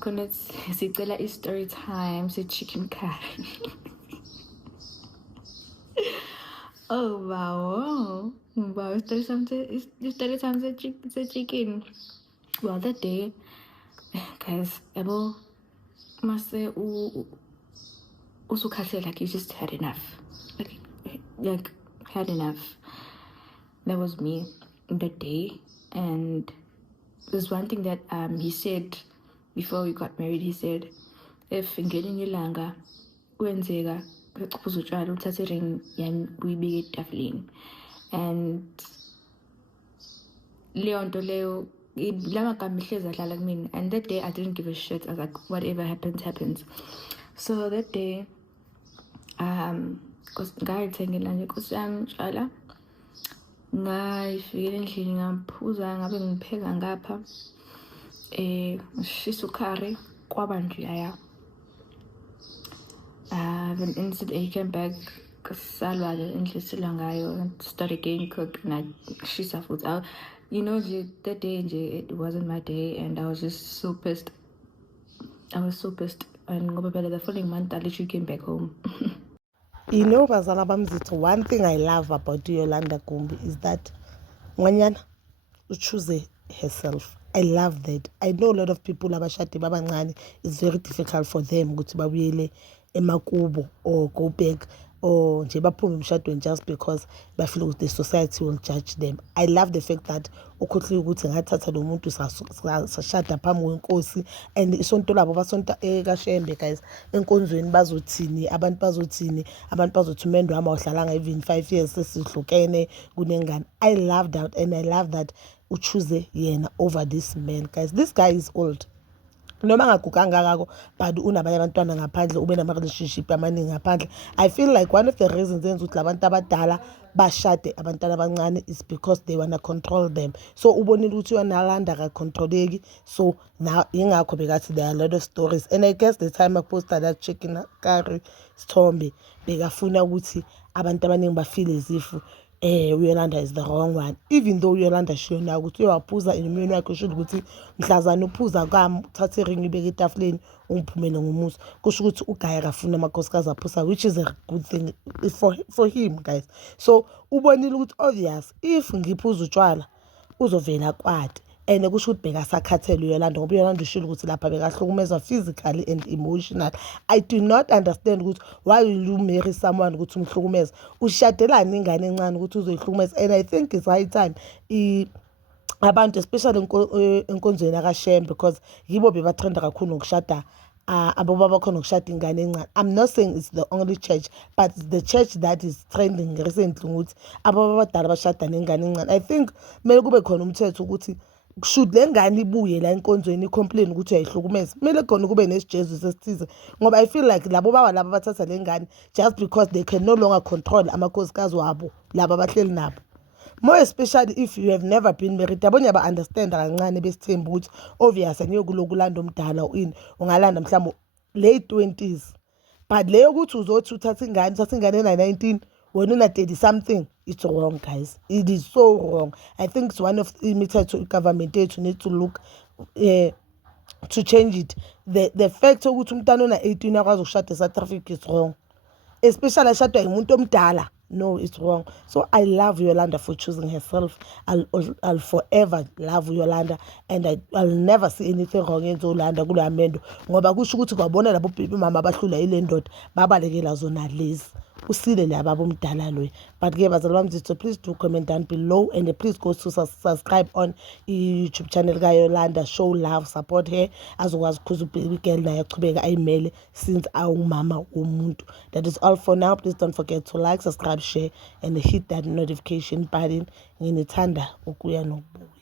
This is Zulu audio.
khona sicela i-story time se-chicken curry. Oh wow, story time se-chicken. Well, that day, guys, ebo mase usukhathele, like you just had enough, like had enough. That was me that day. And there's one thing that he said before we got married. He said, if ngelinye ilanga kwenzeka uqhuphuza utshwala uthathe ring yami uyibeke etafuleni, and leyo nto leyo lamagama ihlezi adlala kumina. And that day I didn't give a shit. I was like, whatever happens. So that day ngayithengela nje inkosi yami utshwala, ngayifikela endlini ngaphuza, ngabe ngipheka ngapha ngishisa ukhari kwaba nje yaya. Then instant he came back, kasalwa endlini sila ngayo, and started again cook, and I shisa food out. You know, that day it wasn't my day, and I was just so pissed. I was so pissed. And the following month I literally came back home. You know, bazala bamzitho, one thing I love about Yolanda Kumbi is that Mwanyana choose herself. I love that. I know a lot of people abashadi babancane, it's very difficult for them ukuthi babuyele emakubo or go back or nje baphume emshadweni just because bafeel ukuthi the society will judge them. I love the fact that ukhohliwe ukuthi ngathatha lo muntu sashada phambi kwenkosi, and isonto labo basonta kaShembe, guys. Enkonzweni bazothini, abantu bazothi umendo wami awuhlalanga even 5 years sesihlukene kunengane. I love that, and I love that uchoose yena over this man, guys. This guy is old. Noma ngaguganga kako, but unabanye abantwana ngaphandle, ube nama relationship amaningi ngaphandle. I feel like one of the reasons enza ukuthi labantu abadala bashade abantwana abancane is because they wanna control them. So ubonile ukuthi uyanalanda akacontroleki, so now ingakho bekathi there are a lot of stories. And I guess the time I posted that chicken curry sithombe, bekafuna ukuthi abantu abaningi bafeel as if Yolanda is the wrong one, even though Yolanda sure now ukuthi uyaphuza imini yakhe usho ukuthi mhlazana uphuza kwami uthathe iring ibeke etafuleni umphumele ngomuso, kusho ukuthi ugaya akafuna amakhosikazi aphuza, which is a good thing for him, guys. So ubonile ukuthi obvious if ngiphuza utshwala uzovela kwade, and kusho ukuthi bekasakhathele Yolanda ngoba Yolanda ushilo ukuthi lapha bekahlukumezwa physically and emotionally. I do not understand ukuthi why will you marry someone ukuthi umhlukumeze, ushadelani ingane encane ukuthi uzoyihlukumeza. And I think it's high time abantu especially enkonzweni akaShem, because yibo bebatrenda kakhulu ngokushada abobaba khona ukushada ingane encane. I'm not saying it's the only church, but it's the church that is trending recently ukuthi abobaba abadala bashada nengane encane. I think kumele kube khona umthetho ukuthi should le ngane ibuye la enkonzweni icomplain ukuthi uyayihlukumeza, kumele khona kube nesijezu sesithize, ngoba I feel like labo baba laba bathatha le ngane just because they can no longer control amakhosikazi wabo laba abahleli nabo. More especially if you have never been married. Yabona yaba understand kancane besithemba ukuthi obvious angiyokulanda omdala ungalanda mhlawumbe late 20s, but leyo ukuthi uzothi uthatha ingane ena-19 wena una-30 something, it's wrong, guys. It is so wrong. I think it's one of the imithetho government yethu need to look to change it. The fact ukuthi umntana ona-18 akwazi ukushada sa-traffic is wrong, especially ashadwa umuntu omdala. No, it's wrong. So I love Yolanda for choosing herself. I'll forever love Yolanda, and I'll never see anything wrong in Yolanda kule amendo, ngoba kusho ukuthi kwabona labo baby mama abahlula ile ndoda babalekela zona lezi usile laba bomdala lo. But ke bazalwa bamzitho, please do comment down below, and please go to subscribe on YouTube channel ka Yolanda. Show love, support her azokwazi ukhuza baby girl naye aqhubeka ayimele since awumama womuntu. That is all for now. Please don't forget to like, subscribe, share, and hit that notification button. Nginithanda ukuya nokubuya.